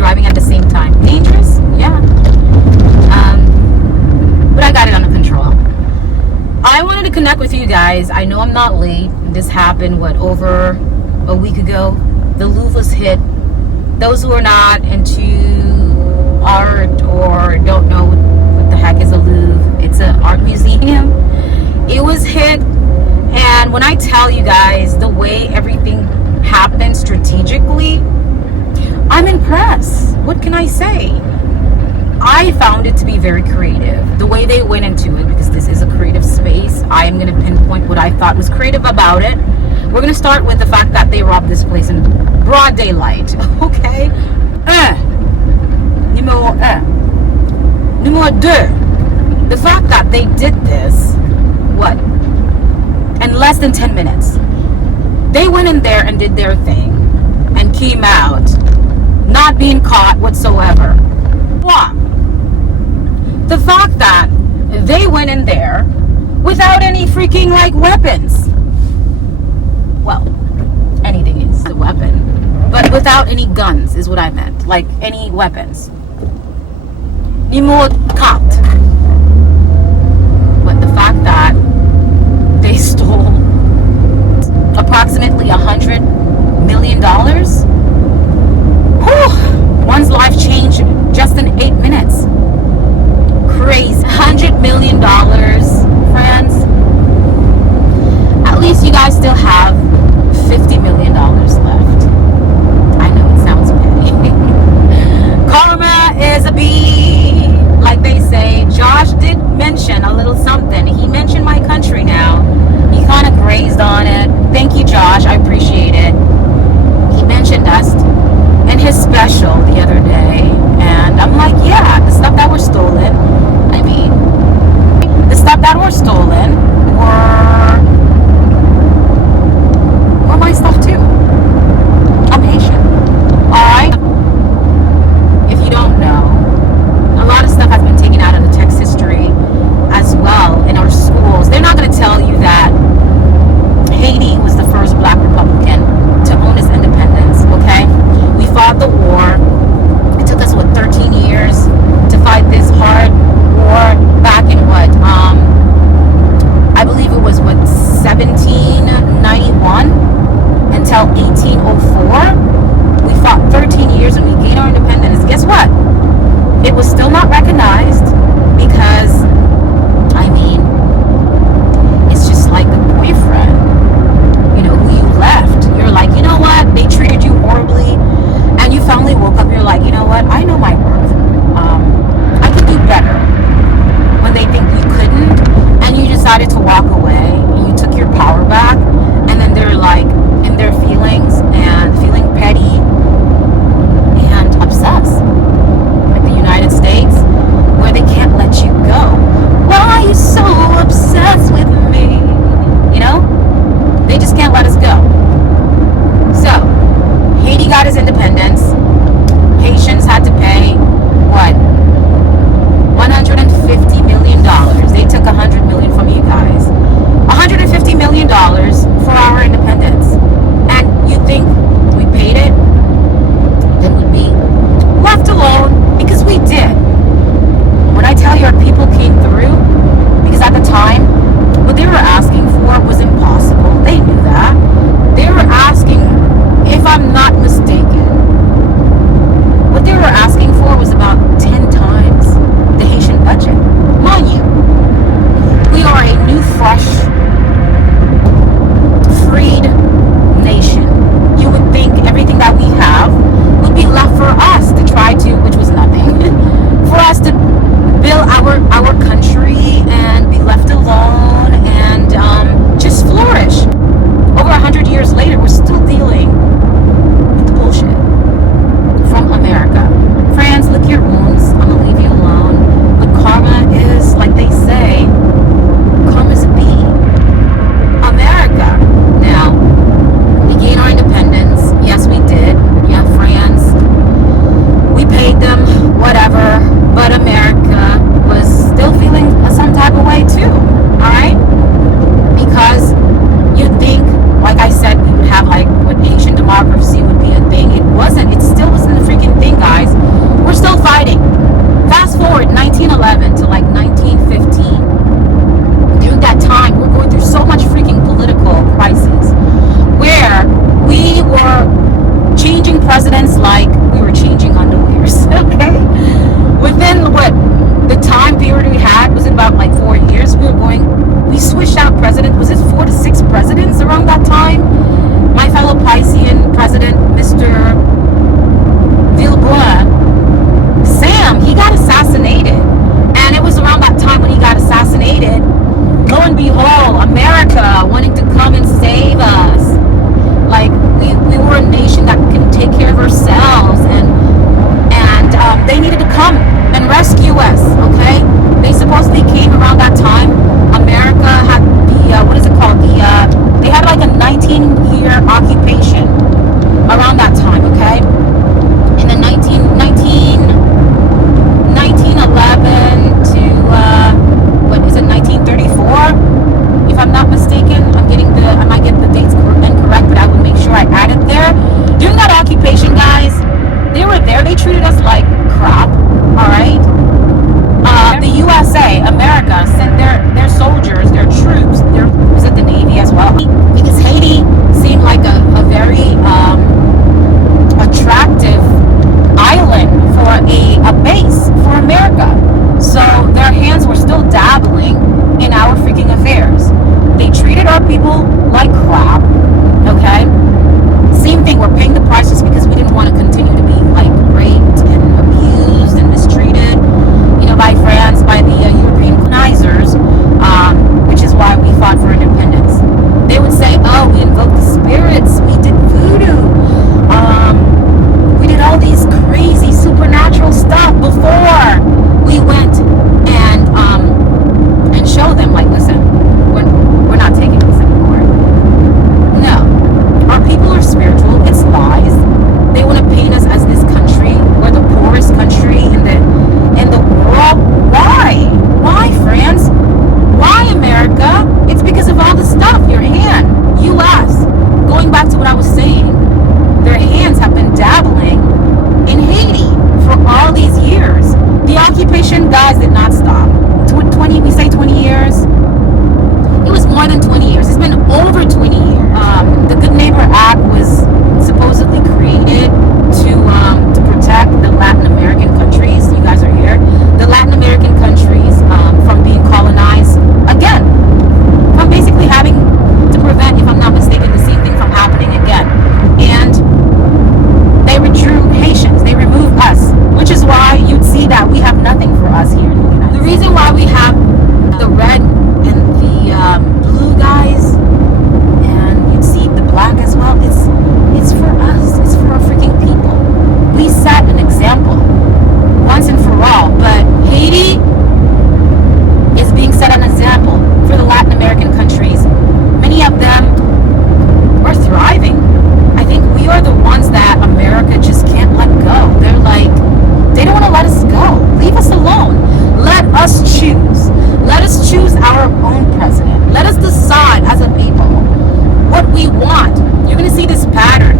driving at the same time. Dangerous? Yeah. But I got it under control. I wanted to connect with you guys. I know I'm not late. This happened, over a week ago. The Louvre was hit. Those who are not into art or don't know what the heck is a Louvre, it's an art museum. It was hit. And when I tell you guys the way everything happened strategically, I'm impressed. What can I say? I found it to be very creative. The way they went into it, because this is a creative space, I am going to pinpoint what I thought was creative about it. We're going to start with the fact that they robbed this place in broad daylight. Okay? Numéro 1. Numéro 2. The fact that they did this, in less than 10 minutes. They went in there and did their thing and came out not being caught whatsoever. Why? The fact that they went in there without any freaking weapons. Well, anything is a weapon, but without any guns is what I meant. Any weapons. Numéro 4. But the fact that they stole approximately $100 million. Whew, one's life changed just in 8 minutes. Crazy. $100 million, friends. At least you guys still have $50 million left. I know it sounds petty. Karma is a bee, like they say. Josh did mention a little something. He mentioned my country now. He kind of grazed on it. Thank you, Josh. I appreciate it. He mentioned us in his special the other day. And I'm like, yeah, the stuff that were stolen. I mean, the stuff that were stolen were my stuff too. I'm Haitian. Alright? If you don't know, a lot of stuff has been taken out of the text history as well in our schools. They're not going to tell you that Haiti was the first black Republican to own its independence, okay? We fought the war. It took us, 13 years to fight this hard war back in presidents around that time. My fellow Piscean president, Mr. Villebois, Sam, he got assassinated. And it was around that time when he got assassinated, lo and behold, America wanting to come and save us. Like, we were a nation that could take care of ourselves, and they needed to come and rescue us, okay? They supposedly came around that time. America had the, what is it called? They had like a 19-year occupation around that time, okay? In the 1911 to, what is it, 1934? If I'm not mistaken, I might get the dates incorrect, but I would make sure I add it there. During that occupation, guys, they were there. They treated us like crap, all right? The USA, America, sent their soldiers, their troops, was it the Navy as well? Because Haiti seemed like a very attractive island for a base for America. So their hands were still dabbling in our freaking affairs. They treated our people like crap, okay? Same thing, we're paying the price just because we didn't want to continue to be like raped and abused and mistreated, by France, by the European colonizers, which is why we fought for independence. They would say, oh, we invoked the spirits, we did voodoo, we did all these crazy supernatural stuff before we went and show them, like, listen, we're not taking this anymore. No, our people are spiritual. It's lies. They want to paint us as this country. We're the poorest country in the world. Why, France? Why, America? It's because of all the stuff. Your hand, U.S. Going back to what I was saying, their hands have been dabbling in Haiti for all these years. The occupation, guys, did not stop. 20, we say 20 years. It was more than 20 years. It's been over 20 years. The Good Neighbor Act was supposedly created to protect the Latin American countries. You guys are here. The Latin American countries from being colonized again. From basically having to prevent, if I'm not mistaken, the same thing from happening again. And they withdrew Haitians. They removed us, which is why you'd see that we have nothing for us here in the United States. The reason why we have the red and the blue guys, and you'd see the black as well, it's for us. It's for our freaking people. We set an example once and for all, but Haiti is being set an example for the Latin American countries. Many of them are thriving. I think we are the ones that America just can't let go. They're like, they don't want to let us go. Leave us alone. Let us choose. Let us choose our own president. Let us decide as a people what we want. You're going to see this pattern.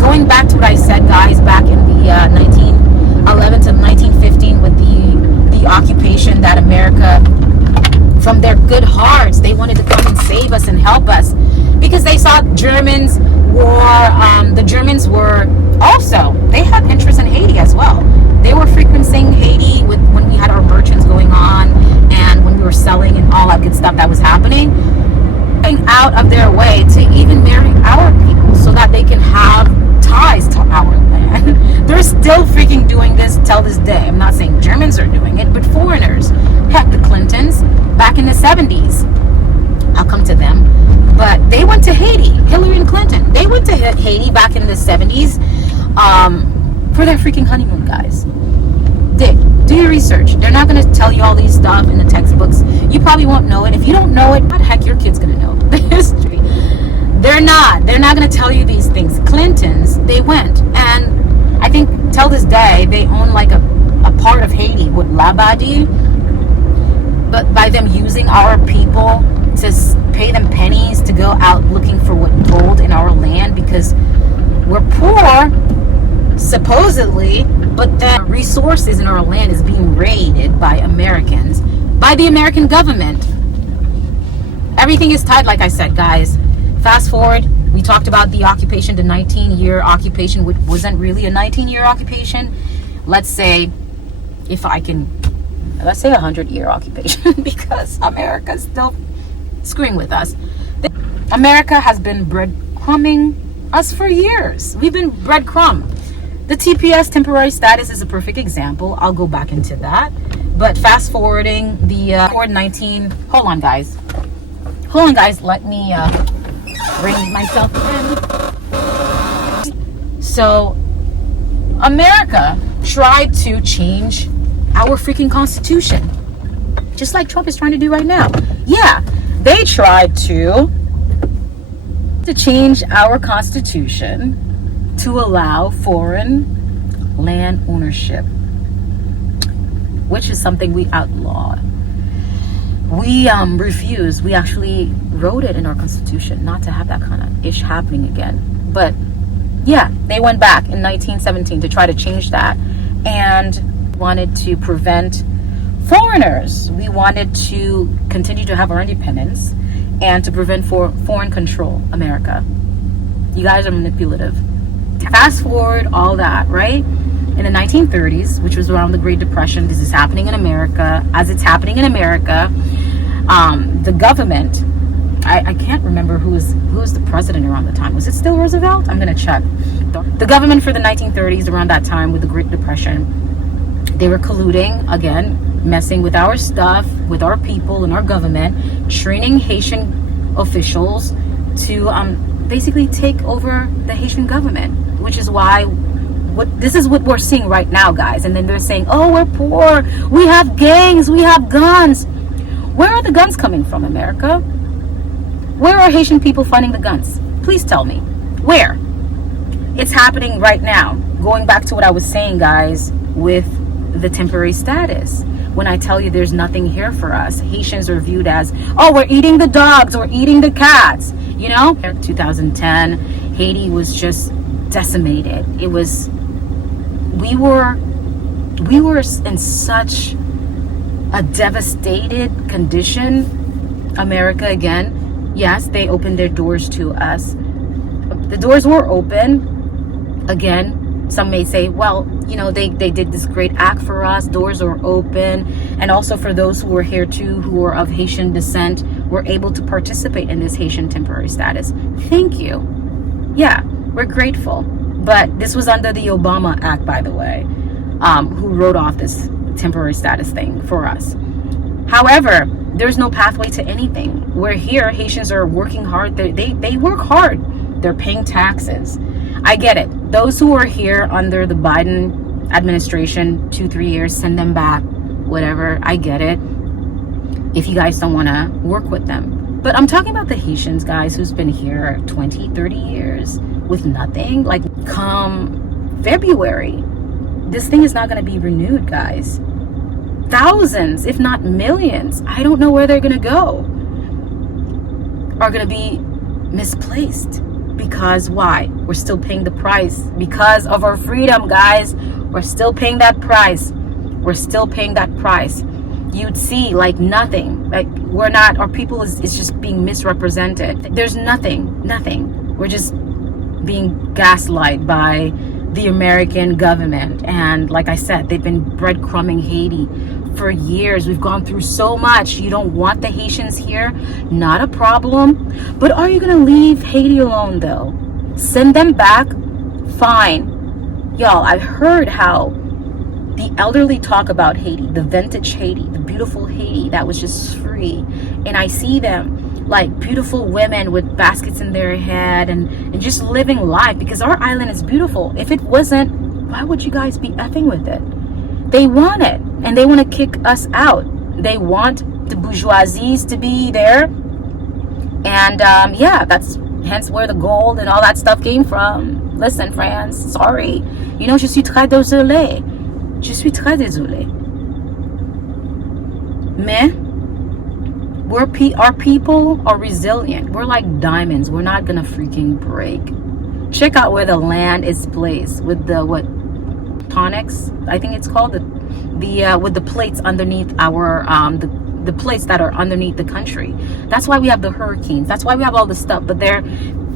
Going back to what I said, guys, back in the 1911 to 1915 with the occupation that America, from their good hearts, they wanted to come and save us and help us because they saw Germans the Germans were also, they had interest in Haiti as well. They were frequenting Haiti when we had our merchants going on and when we were selling and all that good stuff that was happening, out of their way to even marry our people so that they can have ties to our land. They're still freaking doing this till this day. I'm not saying Germans are doing it, but foreigners. Heck, the Clintons back in the 70s. I'll come to them. But they went to Haiti. Hillary and Clinton. They went to Haiti back in the 70s for their freaking honeymoon, guys. Do your research. They're not going to tell you all these stuff in the textbooks. You probably won't know it. If you don't know it, what the heck your kid's going to know the history? They're not going to tell you these things. Clintons, they went. And I think till this day, they own like a part of Haiti with Labadie. But by them using our people to pay them pennies to go out looking for gold in our land because we're poor, supposedly, but the resources in our land is being raided by Americans, by the American government. Everything is tied, like I said, guys. Fast forward, we talked about the occupation, the 19-year occupation, which wasn't really a 19-year occupation. Let's say, let's say 100-year occupation because America's still screwing with us. America has been breadcrumbing us for years. We've been breadcrumb. The TPS, temporary status, is a perfect example. I'll go back into that. But fast forwarding the forward 19. Hold on, guys. Let me bring myself in. So, America tried to change our freaking constitution, just like Trump is trying to do right now. Yeah, they tried to change our constitution to allow foreign land ownership, which is something we outlawed. We refused. We actually wrote it in our constitution not to have that kind of ish happening again. But yeah, they went back in 1917 to try to change that and wanted to prevent foreigners. We wanted to continue to have our independence and to prevent foreign control America. You guys are manipulative. Fast forward all that, right? In the 1930s, which was around the Great Depression, this is happening in America. As it's happening in America, the government, I can't remember who was the president around the time. Was it still Roosevelt? I'm gonna check. The government for the 1930s, around that time with the Great Depression, they were colluding again, messing with our stuff, with our people and our government, training Haitian officials to basically take over the Haitian government, which is why this is what we're seeing right now, guys. And then they're saying, oh, we're poor, we have gangs, we have guns. Where are the guns coming from, America? Where are Haitian people finding the guns? Please tell me. Where? It's happening right now. Going back to what I was saying, guys, with the temporary status. When I tell you there's nothing here for us, Haitians are viewed as, oh, we're eating the dogs, we're eating the cats. You know, 2010, Haiti was just decimated. We were in such a devastated condition. America, again, yes, they opened their doors to us. The doors were open. Again, some may say, well, you know, they did this great act for us. Doors are open. And also for those who were here too, who are of Haitian descent, were able to participate in this Haitian temporary status. Thank you. Yeah, we're grateful. But this was under the Obama Act, by the way, who wrote off this temporary status thing for us. However, there's no pathway to anything. We're here. Haitians are working hard. They work hard. They're paying taxes. I get it. Those who are here under the Biden administration, 2-3 years, send them back, whatever. I get it. If you guys don't want to work with them. But I'm talking about the Haitians, guys, who's been here 20, 30 years with nothing. Like, come February, this thing is not going to be renewed, guys. Thousands, if not millions, I don't know where they're going to go, are going to be misplaced. Because why? We're still paying the price. Because of our freedom, guys. We're still paying that price. We're still paying that price. You'd see like nothing. Like we're not, our people is just being misrepresented. There's nothing. We're just being gaslighted by the American government. And like I said, they've been breadcrumbing Haiti for years. We've gone through so much. You don't want the Haitians here? Not a problem. But are you gonna leave Haiti alone though? Send them back? Fine. Y'all, I've heard how the elderly talk about Haiti, the vintage Haiti, the beautiful Haiti that was just free. And I see them like beautiful women with baskets in their head and just living life, because our island is beautiful. If it wasn't, why would you guys be effing with it? They want it, and they want to kick us out. They want the bourgeoisies to be there. And yeah, that's hence where the gold and all that stuff came from. Listen, friends, sorry. You know, je suis très désolée. Je suis très désolée. Mais our people are resilient. We're like diamonds. We're not gonna freaking break. Check out where the land is placed with the tonics, I think it's called, with the plates underneath our the plates that are underneath the country. That's why we have the hurricanes. That's why we have all this stuff. But they're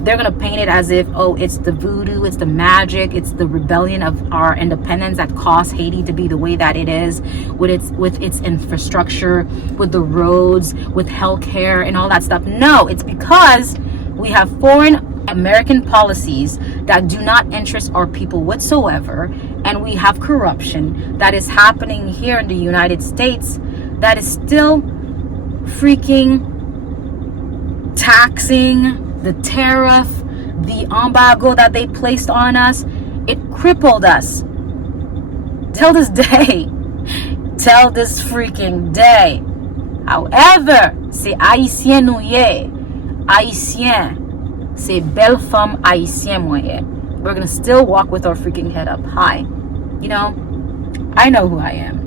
gonna paint it as if, oh, it's the voodoo, it's the magic, it's the rebellion of our independence that caused Haiti to be the way that it is, with its infrastructure, with the roads, with healthcare and all that stuff. No, it's because We have foreign American policies that do not interest our people whatsoever, and we have corruption that is happening here in the United States that is still freaking taxing the tariff, the embargo that they placed on us. It crippled us till this day, till this freaking day. However, c'est haïtien nou ye, haïtien, c'est belle femme haïtien moye. We're gonna still walk with our freaking head up high. You know, I know who I am.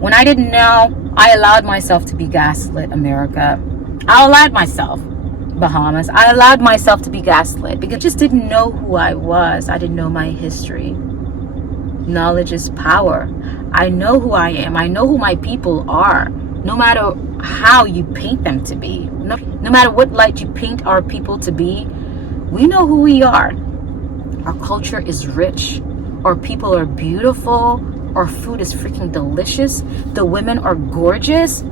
When I didn't know, I allowed myself to be gaslit, America. I allowed myself, Bahamas. I allowed myself to be gaslit because I just didn't know who I was. I didn't know my history. Knowledge is power. I know who I am. I know who my people are. No matter how you paint them to be, no matter what light you paint our people to be, we know who we are. Our culture is rich. Our people are beautiful. Our food is freaking delicious. The women are gorgeous.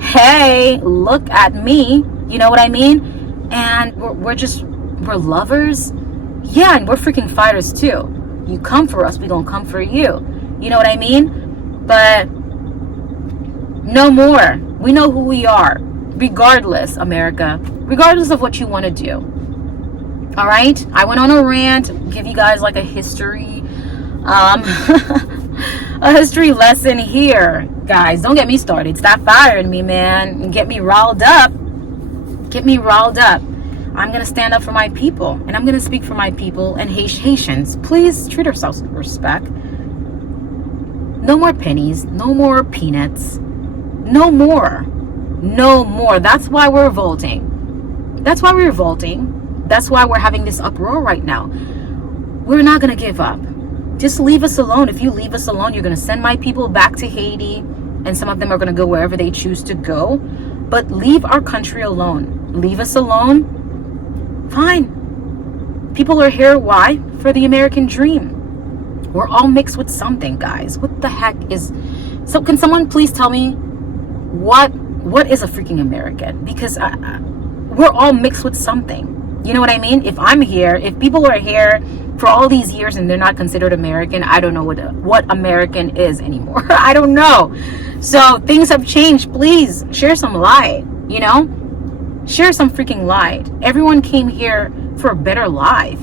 Hey, look at me. You know what I mean? And we're lovers. Yeah, and we're freaking fighters too. You come for us, we gonna come for you. You know what I mean? But no more. We know who we are. Regardless, America. Regardless of what you want to do. All right? I went on a rant, give you guys like a history a history lesson here. Guys, don't get me started. Stop firing me, man. And get me riled up. Get me riled up. I'm going to stand up for my people. And I'm going to speak for my people. And Haitians, please treat ourselves with respect. No more pennies. No more peanuts. No more. No more. That's why we're revolting. That's why we're revolting. That's why we're having this uproar right now. We're not going to give up. Just leave us alone. If you leave us alone, you're going to send my people back to Haiti. And some of them are going to go wherever they choose to go. But leave our country alone. Leave us alone. Fine. People are here. Why? For the American dream. We're all mixed with something, guys. What the heck is... So can someone please tell me what is a freaking American? Because we're all mixed with something. You know what I mean? If I'm here, if people are here for all these years and they're not considered American, I don't know what American is anymore. I don't know. So things have changed. Please share some light, you know? Share some freaking light. Everyone came here for a better life.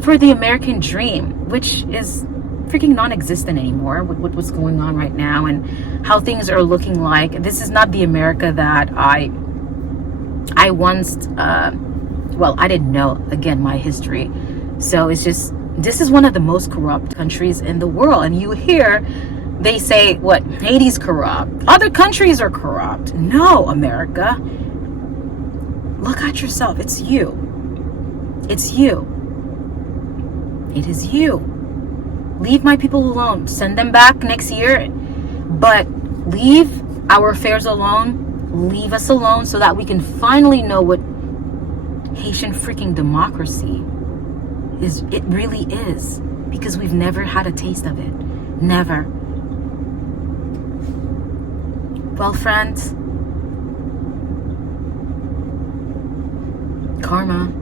For the American dream, which is freaking non-existent anymore with what's going on right now and how things are looking like. This is not the America that I once well, I didn't know, again, my history. So it's just, this is one of the most corrupt countries in the world. And you hear, they say, what, Haiti's corrupt. Other countries are corrupt. No, America. Look at yourself. It's you. It's you. It is you. Leave my people alone. Send them back next year. But leave our affairs alone. Leave us alone so that we can finally know what Haitian freaking democracy is. It really is, because we've never had a taste of it. Never. Well, friends, karma.